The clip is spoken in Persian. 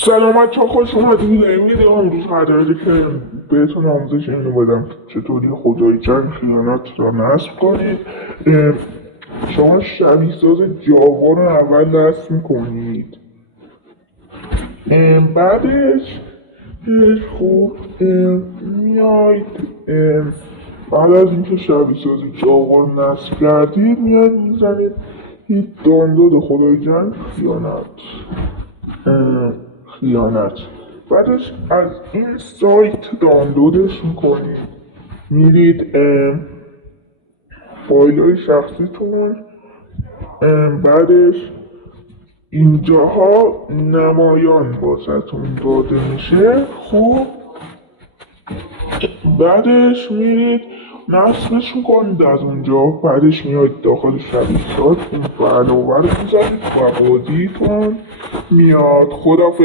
سلام بچه ها، خوش اومدید. میدونی امروز قراره که بهتون آموزش اینو بدم چطوری خدای جنگ خیانت را نصب کنید. شما شبیه ساز جاوا رو اول نصب میکنید. بعدش خوب میاید. بعد از اینکه شبیه ساز جاوا رو نصب کردید میاید میزنید دانلود خدای جنگ خیانت. بعدش از این سایت دانلودش میکنید، میرید فایل های شخصیتون. بعدش اینجاها نمایان واسهتون داده میشه. خوب بعدش میرید نصبش میکنید از اونجا. بعدش میاد داخل شبیه ساز اون برابر میزنید و بازیتون میاد. خدافظ.